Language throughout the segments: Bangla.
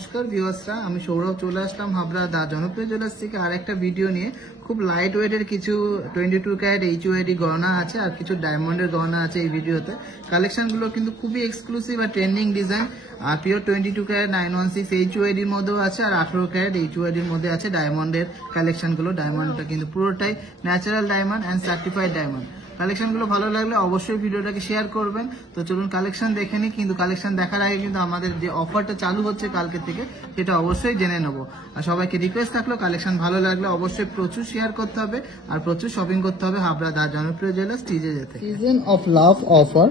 নমস্কার ভিউয়ার্সরা, আমি সৌরভ চলে আসলাম হাবড়া দা জনপ্রিয় জুয়েলার্স থেকে আরেকটা ভিডিও নিয়ে। খুব লাইট ওয়েটের কিছু 22 ক্যারেট এইচইউআইডি গহনা আছে আর কিছু ডায়মন্ডের গহনা আছে এই ভিডিওতে। কালেকশনগুলো কিন্তু খুবই এক্সক্লুসিভ আর ট্রেন্ডিং ডিজাইন। আর পিওর 22 ক্যারেট 916 এইচইউআইডির মধ্যেও আছে আর 18 ক্যারেট এইচইউআইডির মধ্যে আছে ডায়মন্ডের কালেকশনগুলো। ডায়মন্ডটা কিন্তু পুরোটাই natural diamond and certified diamond. কালেকশনগুলো ভালো লাগলে অবশ্যই ভিডিওটাকে শেয়ার করবেন। তো চলুন কালেকশন দেখে নিই, কিন্তু কালেকশন দেখার আগে কিন্তু আমাদের যে অফারটা চালু হচ্ছে কালকে থেকে সেটা অবশ্যই জেনে নেবো। আর সবাইকে রিকোয়েস্ট থাকলো কালেকশন ভালো লাগলে অবশ্যই প্রচুর শেয়ার করতে হবে আর প্রচুর শপিং করতে হবে হাবড়া দা জনপ্রিয় জুয়েলার্স টিজে যেতে। সিজন অফ লাভ অফার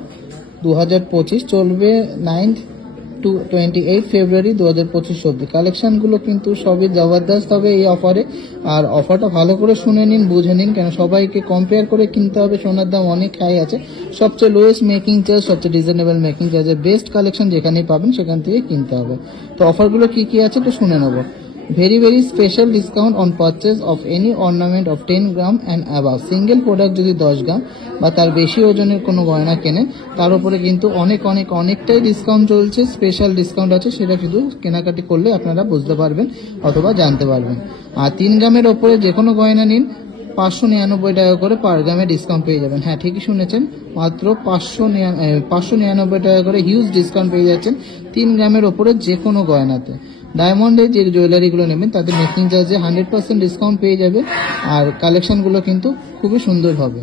2025 চলবে 9 to 28 ফেব্রুয়ারি 2025 অব্দি। কালেকশনগুলো কিন্তু সবই জবরদস্ত হবে এই অফারে। আর অফারটা ভালো করে শুনে নিন, বুঝে নিন, কেন সবাইকে কম্পেয়ার করে কিনতে হবে। সোনার দাম অনেক হাই আছে, সবচেয়ে লোয়েস্ট মেকিং চার্জ, সবচেয়ে রিজনেবল মেকিং চার্জের বেস্ট কালেকশন যেখানেই পাবেন সেখান থেকে কিনতে হবে। তো অফারগুলো কি কি আছে তো শুনে নেবো। very special discount on purchase of any ornament of 10 gram and above। Single product যদি 10 গ্রাম বা তার বেশি ওজনের কোনো গয়না কেনেন তার উপরে কিন্তু অনেকটাই ডিসকাউন্ট চলছে। স্পেশাল ডিসকাউন্ট আছে, সেটা শুধু কেনাকাটি করলে আপনারা বুঝতে পারবেন অথবা জানতে পারবেন। আর 3 গ্রামের ওপরে যে কোনো গয়না নিন 599 টাকা করে পার গ্রামে ডিসকাউন্ট পেয়ে যাবেন। হ্যাঁ, ঠিকই শুনেছেন, মাত্র 599 টাকা করে হিউজ ডিসকাউন্ট পেয়ে যাচ্ছেন 3 গ্রামের ওপরে যে কোনো গয়নাতে। ডায়মন্ডের যে জুয়েলারিগুলো নেবেন তাদের মেকিং চার্জে 100% ডিসকাউন্ট পেয়ে যাবে। আর কালেকশনগুলো কিন্তু খুবই সুন্দর হবে।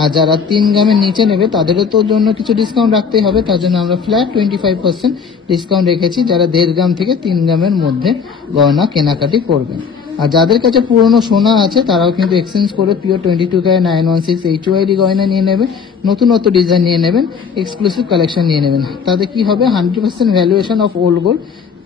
আর যারা 3 গ্রামের নিচে নেবে তাদেরও তো জন্য কিছু ডিসকাউন্ট রাখতেই হবে, তার জন্য আমরা ফ্ল্যাট 25% ডিসকাউন্ট রেখেছি যারা 1.5 গ্রাম থেকে 3 গ্রামের মধ্যে গয়না কেনাকাটি করবেন। আর যাদের কাছে পুরনো সোনা আছে তারাও কিন্তু এক্সচেঞ্জ করে পিওর 22 ক্যারেট 916 এইচইউআইডি গয়না নিয়ে নেবেন, নতুন ডিজাইন নিয়ে নেবেন, এক্সক্লুসিভ কালেকশন নিয়ে নেবেন। তাতে কি হবে, 100% valuation of old gold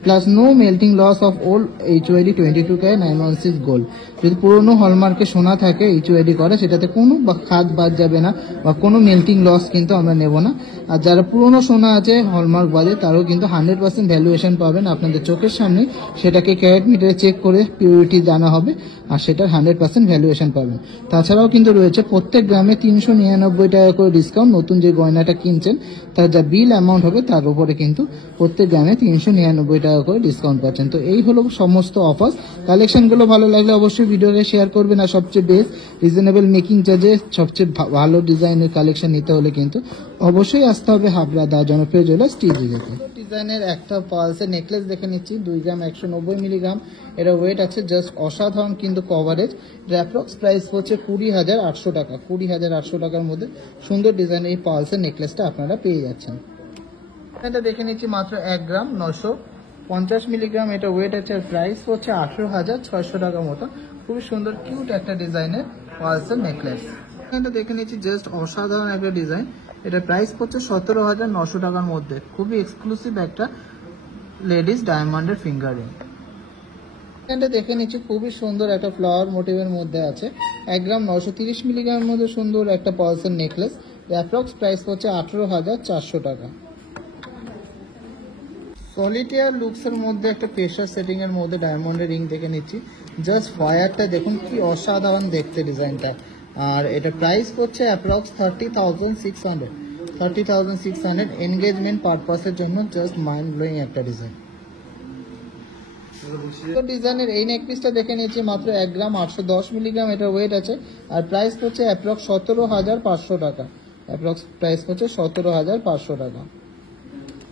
plus no melting loss of old HUID 22 carat 916 gold. যদি পুরনো হলমার্কে সোনা থাকে এইচইউআইডি করে, সেটাতে কোনো খাদ বাদ যাবে না বা কোনো মেল্টিং লস কিন্তু আমরা নেব না। আর যারা পুরনো সোনা আছে হলমার্ক বাদে তারাও কিন্তু 100% ভ্যালুয়েশন পাবেন আপনাদের চোখের সামনে। সেটাকে ক্যারেট মিটারে চেক করে পিউরিটি জানা হবে আর সেটার 100% ভ্যালুয়েশন পাবেন। তাছাড়াও কিন্তু রয়েছে প্রত্যেক গ্রামে 399 টাকা করে ডিসকাউন্ট। নতুন যে গয়নাটা কিনছেন তার যা বিল অ্যামাউন্ট হবে তার উপরে কিন্তু প্রত্যেক গ্রামে 399 টাকা করে ডিসকাউন্ট পাচ্ছেন। তো এই হলো সমস্ত অফার। কালেকশনগুলো ভালো লাগলে অবশ্যই ভিডিওকে শেয়ার করবেন। আর সবচেয়ে বেস্ট রিজনেবল মেকিং চার্জে সবচেয়ে ভালো ডিজাইনের কালেকশন নিতে হলে কিন্তু অবশ্যই আসতে হবে হাবড়া দা জনপ্রিয় জুয়েলার্স টিজি যেতে। ডিজাইনের একটা পালসের নেকলেস দেখে নিচ্ছি, 2 গ্রাম 190 মিলিগ্রাম। এটা ওয়েট আছে জাস্ট অসাধারণ কিন্তু কভারেজ। অ্যাপ্রক্স প্রাইস হচ্ছে 20,800 টাকা। 20,800 টাকার মধ্যে সুন্দর ডিজাইনের এই পালসের নেকলেসটা আপনারা পেয়ে যাচ্ছেন। এটা দেখে নিচ্ছি মাত্র 1 গ্রাম 950 মিলিগ্রাম। এটা ওয়েট আছে, প্রাইস হচ্ছে 18,600 টাকার মতো। খুবই সুন্দর কিউট একটা ডিজাইনের পালসের নেকলেস। এটা দেখে নিচ্ছি জাস্ট অসাধারণ একটা ডিজাইন। এটা প্রাইস হচ্ছে 17,900 টাকার মধ্যে। খুবই এক্সক্লুসিভ একটা লেডিস ডায়মন্ডের ফিঙ্গারিং। এটা দেখে নিচ্ছি খুবই সুন্দর একটা ফ্লাওয়ার মোটিভের মধ্যে আছে। 1 গ্রাম 930 মিলিগ্রামের মধ্যে সুন্দর একটা পালসের নেকলেস। অ্যাপ্রক্স প্রাইস হচ্ছে 18,400 টাকা। সলিটিয়ার লুকসের মধ্যে একটা প্রেশার সেটিং এর মধ্যে ডায়মন্ডের রিং দেখে নিচ্ছি। জাস্ট ফায়ারটা দেখুন কি অসাধারণ দেখতে ডিজাইনটা। আর এটা প্রাইস হচ্ছে অ্যাপ্রক্স 30,600 এনগেজমেন্ট পারপাসের জন্য জাস্ট মাইন্ড ব্লোয়িং একটা ডিজাইন। ডিজাইনের এই নেকপিসটা দেখে নিচ্ছি মাত্র 1 গ্রাম 810 মিলিগ্রাম। এটা ওয়েট আছে আর প্রাইস হচ্ছে অ্যাপ্রক্স 17,500 টাকা। অ্যাপ্রক্স প্রাইস হচ্ছে 17,500 টাকা।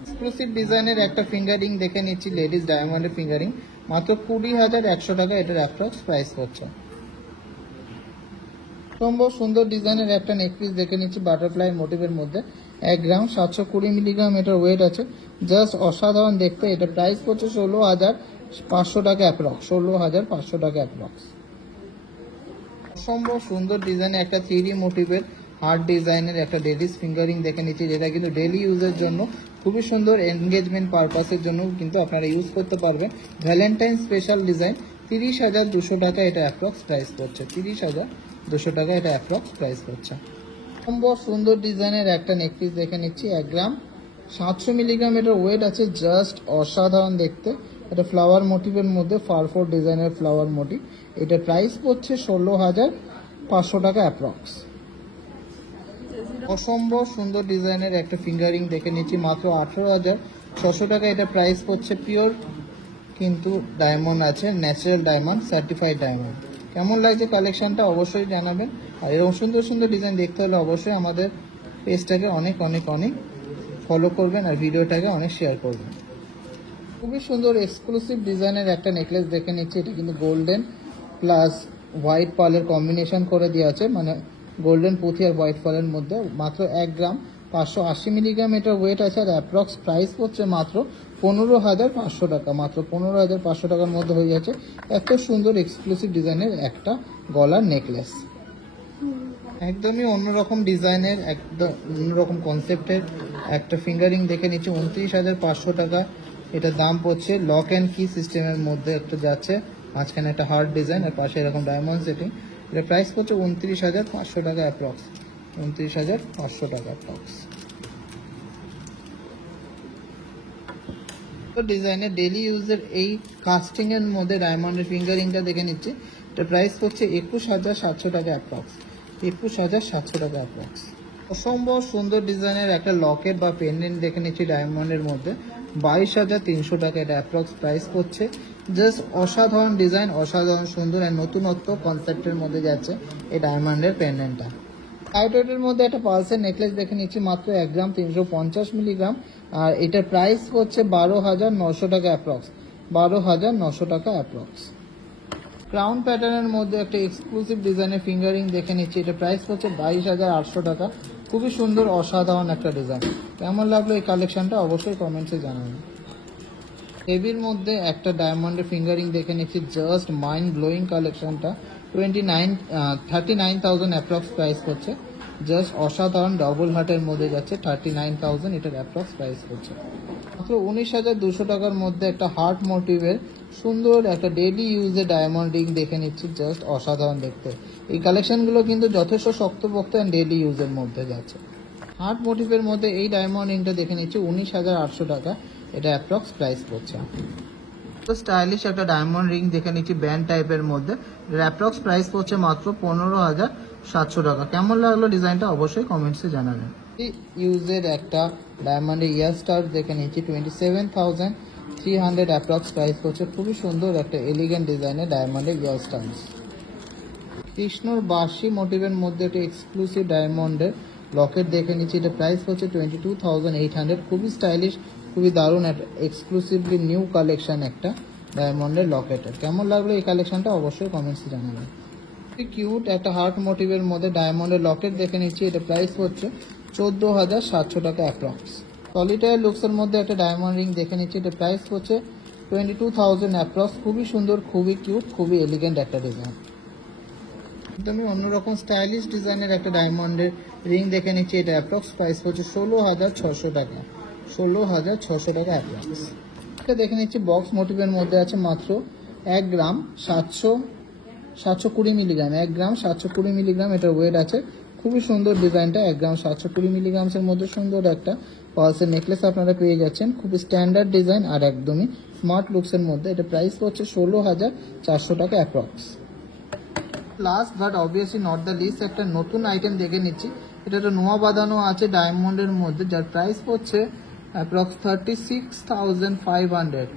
এক্সক্লুসিভ ডিজাইনের একটা ফিঙ্গারিং দেখে নিচ্ছি, লেডিস ডায়মন্ডের ফিঙ্গারিং, মাত্র 20,100 টাকা এটার অ্যাপ্রক্স প্রাইস হচ্ছে। সুন্দর ডিজাইনের একটা নেকপিস দেখে নিচ্ছি বাটারফ্লাই মোটিভের মধ্যে। 1 গ্রাম 720 মিলিগ্রাম এটার ওয়েট আছে, জাস্ট অসাধারণ দেখতে। এটা প্রাইস হচ্ছে 16,500 টাকা অ্যাপ্রক্স। 16,500 টাকা অ্যাপ্রক্স। অসম্ভব সুন্দর ডিজাইনের একটা 3D মোটিভের হার্ট ডিজাইনের একটা লেডিস ফিঙ্গারিং দেখে নিচ্ছি, যেটা কিন্তু ডেইলি ইউজের জন্য খুবই সুন্দর। এনগেজমেন্ট পারপাসের জন্য কিন্তু আপনারা ইউজ করতে পারবেন। ভ্যালেন্টাইন স্পেশাল ডিজাইন, 30,200 টাকা এটা অ্যাপ্রক্স প্রাইস করছে। 30,200 টাকা এটা অ্যাপ্রক্স প্রাইস করছে। সুন্দর ডিজাইনের একটা নেকপিস দেখে নিচ্ছি, 1 গ্রাম 700 মিলিগ্রাম। এটার ওয়েট আছে, জাস্ট অসাধারণ দেখতে। এটা ফ্লাওয়ার মোটিভের মধ্যে ফারফোর ডিজাইনের ফ্লাওয়ার মোটিভ। এটা প্রাইস পড়ছে 16,500 টাকা অ্যাপ্রক্স। অসম্ভব সুন্দর ডিজাইনের একটা ফিঙ্গারিং দেখে নিচ্ছি মাত্র 18,600 টাকা। এটা প্রাইস পড়ছে পিওর কিন্তু ডায়মন্ড আছে, ন্যাচারাল ডায়মন্ড, সার্টিফাইড ডায়মন্ড। কেমন লাগছে কালেকশনটা অবশ্যই জানাবেন। আর এরকম সুন্দর সুন্দর ডিজাইন দেখতে হলে অবশ্যই আমাদের পেজটাকে অনেক অনেক অনেক ফলো করবেন আর ভিডিওটাকে অনেক শেয়ার করবেন। খুবই সুন্দর এক্সক্লুসিভ ডিজাইনের একটা নেকলেস দেখে নিচ্ছি। এটা কিন্তু গোল্ডেন প্লাস হোয়াইট পার্লের কম্বিনেশন করে দেওয়া আছে, মানে গোল্ডেন পুঁথি আর হোয়াইট পার্লের মধ্যে। মাত্র 1 গ্রাম 580 মিলিগ্রাম এটা ওয়েট আছে। আর অ্যাপ্রক্স প্রাইস হচ্ছে মাত্র 15,500 টাকা। মাত্র 15,500 টাকার মধ্যে হয়ে যাচ্ছে এত সুন্দর এক্সক্লুসিভ ডিজাইনের একটা গলার নেকলেস। একদমই অন্যরকম ডিজাইনের, একদম অন্যরকম কনসেপ্টের একটা ফিঙ্গারিং দেখে নিচ্ছি। 29,500 টাকা এটা দাম পড়ছে। লক অ্যান্ড কি সিস্টেমের মধ্যে একটা যাচ্ছে, মাঝখানে একটা হার্ট ডিজাইন আর পাশে এরকম ডায়মন্ড সেটিং। এটা প্রাইস পড়ছে 29,500 টাকা অ্যাপ্রক্স। 29,500 টাকা অ্যাপ্রক্স। ডিজাইনের ডেলি ইউজের এই কাস্টিং এর মধ্যে ডায়মন্ডের ফিঙ্গারিংটা দেখে নিচ্ছি। এটা প্রাইস পড়ছে 21,700 টাকা অ্যাপ্রক্স। 21,700 টাকা অ্যাপ্রক্স। অসম্ভব সুন্দর ডিজাইনের একটা লকেট বা পেন্ডেন্ট দেখে নিচ্ছি ডায়মন্ডের মধ্যে। 22,300 টাকা এটা অ্যাপ্রক্স প্রাইস পড়ছে। জাস্ট অসাধারণ ডিজাইন, অসাধারণ সুন্দর আর নতুনত্ব কনসেপ্টের মধ্যে যাচ্ছে এই ডায়মন্ডের পেন্ডেন্টটা। লাইটওয়েটের মধ্যে একটা পালসের নেকলেস দেখে নিচ্ছি। মাত্র 1 গ্রাম 350 মিলিগ্রাম। আর এটার প্রাইস হচ্ছে 12,900 টাকা অ্যাপ্রক্স। 12,900 টাকা অ্যাপ্রক্স। ক্রাউন প্যাটার্নের মধ্যে একটা এক্সক্লুসিভ ডিজাইনের ফিঙ্গারিং দেখে নিচ্ছি। এটা প্রাইস হচ্ছে 22,800 টাকা। খুবই সুন্দর অসাধারণ একটা ডিজাইন। কেমন লাগলো এই কালেকশনটা অবশ্যই কমেন্টসে জানাবেন। হেভির মধ্যে একটা ডায়মন্ডের ফিঙ্গারিং দেখে নিচ্ছি। জাস্ট মাইন্ড ব্লোয়িং কালেকশনটা। 39,000 অ্যাপ্রক্স প্রাইস করছে। জাস্ট অসাধারণ ডবল হার্টের মধ্যে যাচ্ছে। 39,000 এটার অ্যাপ্রক্স প্রাইস করছে। মাত্র 19,200 টাকার মধ্যে একটা হার্ট মোটিভের সুন্দর একটা ডেইলি ইউজে ডায়মন্ড রিং দেখে নিচ্ছি। জাস্ট অসাধারণ দেখতে। এই কালেকশনগুলো কিন্তু যথেষ্ট শক্তপোক্ত অ্যান্ড ডেইলি ইউজের মধ্যে যাচ্ছে। হার্ট মোটিভের মধ্যে এই ডায়মন্ড রিংটা দেখে নিচ্ছি 19,800 টাকা এটা অ্যাপ্রক্স প্রাইস পড়ছে। তো স্টাইলিশ একটা ডায়মন্ড রিং দেখে নিচ্ছি ব্যান্ড টাইপের মধ্যে। অ্যাপ্রক্স প্রাইস পড়ছে মাত্র 15,700 টাকা। কেমন লাগলো ডিজাইনটা অবশ্যই কমেন্টসে জানাবেন। ইউজের একটা ডায়মন্ডের ইয়ার স্টার দেখে নিচ্ছি। 27,300 অ্যাপ্রক্স প্রাইস পড়ছে। খুবই সুন্দর একটা এলিগেন্ট ডিজাইনের ডায়মন্ডের ইয়ার স্টার। কৃষ্ণর বাঁশি মোটিভের মধ্যে একটা এক্সক্লুসিভ ডায়মন্ডের লকেট দেখে নিচ্ছি। এটা প্রাইস হচ্ছে 22,800। খুবই স্টাইলিশ, খুবই দারুণ একটা এক্সক্লুসিভলি নিউ কালেকশন একটা ডায়মন্ডের লকেটের। কেমন লাগলো এই কালেকশনটা অবশ্যই কমেন্টসে জানাবেন। কিউট একটা হার্ট মোটিভের মধ্যে ডায়মন্ডের লকেট দেখে নিচ্ছি। এটা প্রাইস হচ্ছে 14,700 টাকা অ্যাপ্রক্স। সলিটায়ার লুকসের মধ্যে একটা ডায়মন্ড রিং দেখে নিচ্ছি। এটা প্রাইস হচ্ছে 22,000 অ্যাপ্রক্স। খুবই সুন্দর, খুবই কিউট, খুবই এলিগেন্ট একটা ডিজাইন। একদমই অন্যরকম স্টাইলিশ ডিজাইনের একটা ডায়মন্ডের রিং দেখে নিচ্ছি। এটা অ্যাপ্রক্স প্রাইস হচ্ছে 16,600 টাকা। 16,600 টাকা অ্যাপ্রক্স। এটা দেখে নিচ্ছি বক্স মোটিভের মধ্যে আছে। মাত্র 1 গ্রাম 720 মিলিগ্রাম। 1 গ্রাম 720 মিলিগ্রাম এটার ওয়েট আছে। খুবই সুন্দর ডিজাইনটা। 1 গ্রাম 720 মিলিগ্রামসের মধ্যে সুন্দর একটা পালসের নেকলেস আপনারা পেয়ে যাচ্ছেন। খুবই স্ট্যান্ডার্ড ডিজাইন আর একদমই স্মার্ট লুকসের মধ্যে। এটা প্রাইস হচ্ছে 16,400 টাকা approx. Last but obviously not the least একটা নতুন আইটেম দেখে নিচ্ছি। এটা একটা নোয়া বাঁধানো আছে ডায়মন্ডের মধ্যে, যার প্রাইস হচ্ছে অ্যাপ্রক্স 36,500।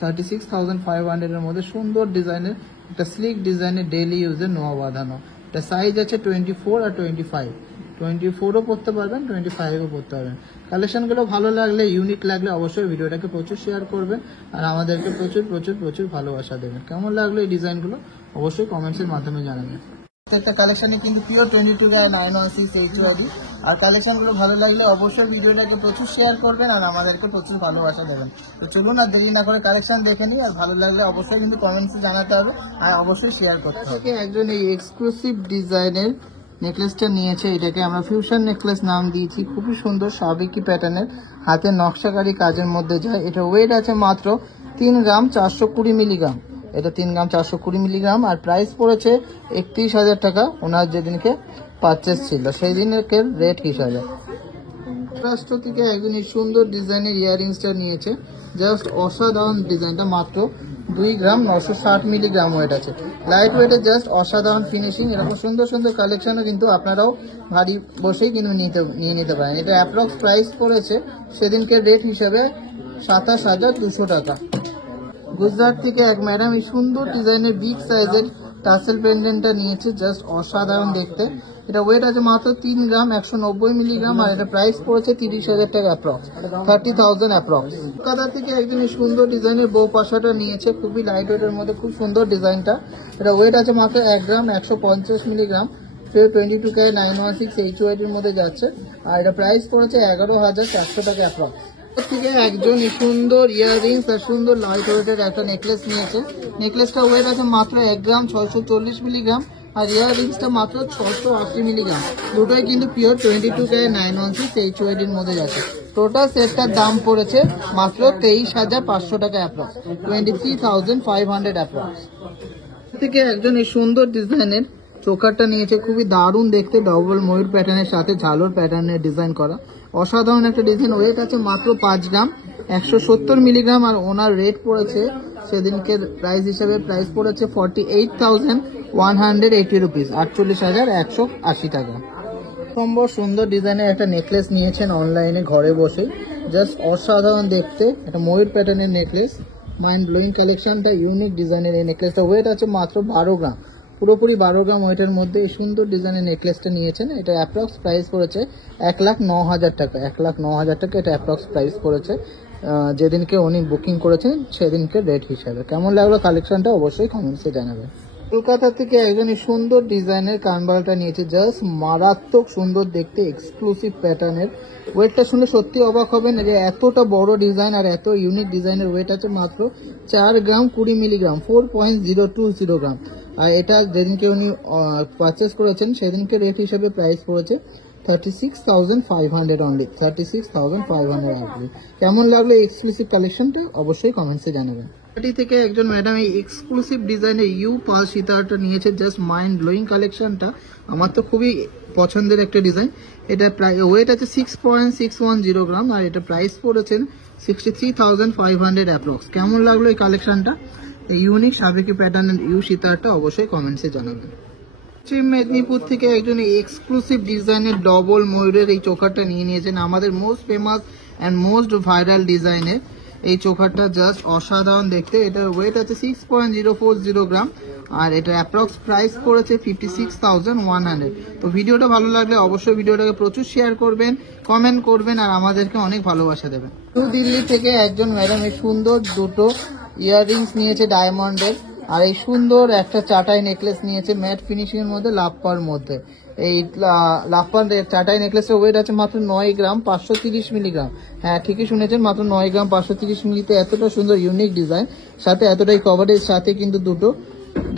36,500 এর মধ্যে সুন্দর ডিজাইনের একটা স্লিক ডিজাইনের ডেইলি ইউজের নোয়া বাঁধানো। এটা সাইজ আছে 24 আর 25। 24ও পড়তে পারবেন, 25ও পড়তে পারবেন। কালেকশনগুলো ভালো লাগলে, ইউনিক লাগলে অবশ্যই ভিডিওটাকে প্রচুর শেয়ার করবেন আর আমাদেরকে প্রচুর প্রচুর প্রচুর ভালোবাসা দেবেন। কেমন লাগলো এই ডিজাইনগুলো অবশ্যই কমেন্টসের মাধ্যমে জানাবেন। প্রত্যেকটা কালেকশনই কিন্তু পিওর 22 916 HUID। আর কালেকশনগুলো ভালো লাগলে অবশ্যই ভিডিওটাকে প্রচুর শেয়ার করবেন আর আমাদেরকে প্রচুর ভালোবাসা দেবেন। তো চলুন আর দেরি না করে কালেকশন দেখে নিই। আর ভালো লাগলে অবশ্যই কিন্তু কমেন্টসে জানাতে হবে আর অবশ্যই শেয়ার করতে হবে। একজন এই এক্সক্লুসিভ ডিজাইনের নেকলেসটা নিয়েছে। এটাকে আমরা ফিউশন নেকলেস নাম দিয়েছি। খুবই সুন্দর সাবেকি প্যাটার্নের হাতে নকশাকারী কাজের মধ্যে যায়। এটা ওয়েট আছে মাত্র 3 গ্রাম 420 মিলিগ্রাম। এটা 3 গ্রাম 420 মিলিগ্রাম। আর প্রাইস পড়েছে 31,000 টাকা। ওনার যেদিনকে পারচেস ছিল সেই দিনের রেট হিসাবে। রাষ্ট্র থেকে একজন এই সুন্দর ডিজাইনের ইয়াররিংসটা নিয়েছে। জাস্ট অসাধারণ ডিজাইনটা। মাত্র 2 গ্রাম 960 মিলিগ্রাম ওয়েট আছে। লাইট ওয়েটে জাস্ট অসাধারণ ফিনিশিং। এরকম সুন্দর সুন্দর কালেকশনও কিন্তু আপনারাও বাড়ি বসেই কিন্তু নিয়ে নিতে পারেন। এটা অ্যাপ্রক্স প্রাইস পড়েছে সেদিনকে রেট হিসাবে 27,200 টাকা। গুজরাট থেকে এক ম্যাডাম এই সুন্দর ডিজাইনের বিগ সাইজের টাসেল পেন্ডেন্টটা নিয়েছে, জাস্ট অসাধারণ দেখতে। এটা ওয়েট আছে মাত্র 3 গ্রাম 190 মিলিগ্রাম, আর এটা প্রাইস পড়েছে 30,000 টাকা অ্যাপ্রক্স, 30,000 অ্যাপ্রক্স। কলকাতা থেকে একজন এই সুন্দর ডিজাইনের বউ পাশাটা নিয়েছে, খুবই লাইট ওয়েটের মধ্যে খুব সুন্দর ডিজাইনটা। এটা ওয়েট আছে মাত্র 1 গ্রাম 150 মিলিগ্রাম, 22 ক্যারেট 916 HYD এর মধ্যে যাচ্ছে, আর এটা প্রাইস পড়েছে 11,400 টাকা অ্যাপ্রক্স। থেকে একজন সুন্দর ইয়াররিংস আর সুন্দর লাইট ওয়েটের একটা নেকলেস নিয়েছে। নেকলেসটা ওয়েট আছে মাত্র 1 গ্রাম 640 মিলিগ্রাম, আর ইয়াররিংসটা মাত্র 680 মিলিগ্রাম। দুটোই কিন্তু পিওর 22 ক্যারেট 916 HYD এর মধ্যে যাচ্ছে। টোটাল সেটটার দাম পড়েছে মাত্র 23,500 টাকা অ্যাপ্রক্স, 23,500 অ্যাপ্রক্স। থেকে একজন এই সুন্দর ডিজাইনের চোকারটা নিয়েছে, খুবই দারুণ দেখতে, ডবল ময়ূর প্যাটার্নের সাথে ঝালর প্যাটার্নের ডিজাইন করা, অসাধারণ একটা ডিজাইন। ওয়েট আছে মাত্র 5 গ্রাম 170 মিলিগ্রাম, আর ওনার রেট পড়েছে সেদিনকে প্রাইস হিসাবে প্রাইস পড়েছে 48,180 রুপিস, 48,180 টাকা। সম্ভব সুন্দর ডিজাইনের একটা নেকলেস নিয়েছেন অনলাইনে ঘরে বসে, জাস্ট অসাধারণ দেখতে, একটা ময়ূর প্যাটার্নের নেকলেস, মাইন্ড ব্লোয়িং কালেকশনটা, ইউনিক ডিজাইনের এই নেকলেসটা। ওয়েট আছে মাত্র 12 গ্রাম, পুরোপুরি 12 গ্রাম ওয়েটের মধ্যে এই সুন্দর ডিজাইনের নেকলেসটা নিয়েছেন। এটা অ্যাপ্রক্স প্রাইস পড়েছে 1,09,000 টাকা, 1,09,000 টাকা এটা অ্যাপ্রক্স প্রাইস পড়েছে যেদিনকে উনি বুকিং করেছেন সেদিনকে রেট হিসাবে। কেমন লাগলো কালেকশনটা অবশ্যই কমেন্টসে জানাবেন। কলকাতা থেকে একজন সুন্দর ডিজাইনের কানবালটা নিয়েছে, জাস্ট মারাত্মক সুন্দর দেখতে, এক্সক্লুসিভ প্যাটার্নের। ওয়েটটা শুনলে সত্যি অবাক হবেন যে এতটা বড় ডিজাইন আর এত ইউনিক ডিজাইনের। ওয়েট আছে মাত্র 4 গ্রাম 20 মিলিগ্রাম, 4.020 গ্রাম, আর এটা যেদিনকে উনি পারচেস করেছেন সেদিনকে রেট হিসাবে প্রাইস পড়েছে 36,500 অনলি, 36,500 অনলি। কেমন লাগলো এই এক্সক্লুসিভ কালেকশনটা অবশ্যই কমেন্টসে জানাবেন। থেকে একজন ম্যাডাম এই এক্সক্লুসিভ ডিজাইনের ইউ পাল সীতারটা নিয়েছে, জাস্ট মাইন্ড ব্লোয়িং কালেকশনটা, আমার তো খুবই পছন্দের একটা ডিজাইন। এটা প্রায় ওয়েট আছে 6.610 গ্রাম, আর এটা প্রাইস পড়েছেন 63,500 অ্যাপ্রক্স। কেমন লাগলো এই কালেকশনটা, এই ইউনিক সাবেকি প্যাটার্নের ইউ সীতারটা অবশ্যই কমেন্টসে জানাবেন। পশ্চিম মেদিনীপুর থেকে একজন এক্সক্লুসিভ ডিজাইনের ডবল ময়ূরের এই চোকারটা নিয়ে নিয়েছেন, আমাদের most famous and most viral ডিজাইনের এই চোকারটা, জাস্ট অসাধারণ দেখতে। এটার ওয়েট আছে 6.040 গ্রাম, আর এটা অ্যাপ্রক্স প্রাইস পড়েছে 56,100। তো ভিডিওটা ভালো লাগলে অবশ্যই ভিডিওটাকে প্রচুর শেয়ার করবেন, কমেন্ট করবেন, আর আমাদেরকে অনেক ভালোবাসা দেবেন। নিউ দিল্লি থেকে একজন ম্যাডাম এই সুন্দর দুটো ইয়াররিংস নিয়েছে ডায়মন্ডের, আর এই সুন্দর একটা চাটাই নেকলেস নিয়েছে ম্যাট ফিনিশিং এর মধ্যে, লাপ্পার মধ্যে। এই লাপ্পার চাটাই নেকলেসের ওয়েট আছে মাত্র 9 গ্রাম 530 মিলিগ্রাম। হ্যাঁ, ঠিকই শুনেছেন, মাত্র 9 গ্রাম 530 মিলিতে এতটা সুন্দর ইউনিক ডিজাইন, সাথে এতটাই কভারেজ, সাথে কিন্তু দুটো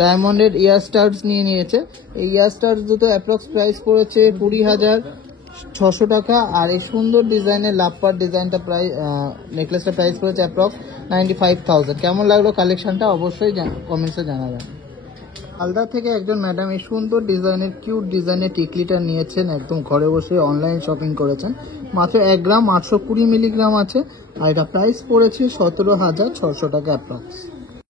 ডায়মন্ডের ইয়ার স্টার্স নিয়ে নিয়েছে। এই ইয়ার স্টার্স দুটো অ্যাপ্রক্স প্রাইস পড়েছে 20,600 টাকা, আর এই সুন্দর ডিজাইনের লাপ্পার ডিজাইনটা প্রাইস নেকলেসটা প্রাইস পড়েছে অ্যাপ্রক্স 95,000। কেমন লাগলো কালেকশনটা অবশ্যই কমেন্টসে জানাবেন। আলদা থেকে একজন ম্যাডাম এই সুন্দর ডিজাইনের কিউট ডিজাইনের টিকলিটা নিয়েছেন, একদম ঘরে বসে অনলাইন শপিং করেছেন। মাত্র 1 গ্রাম 820 মিলিগ্রাম আছে, আর এটা প্রাইস পড়েছে 17,600 টাকা অ্যাপ্রক্স।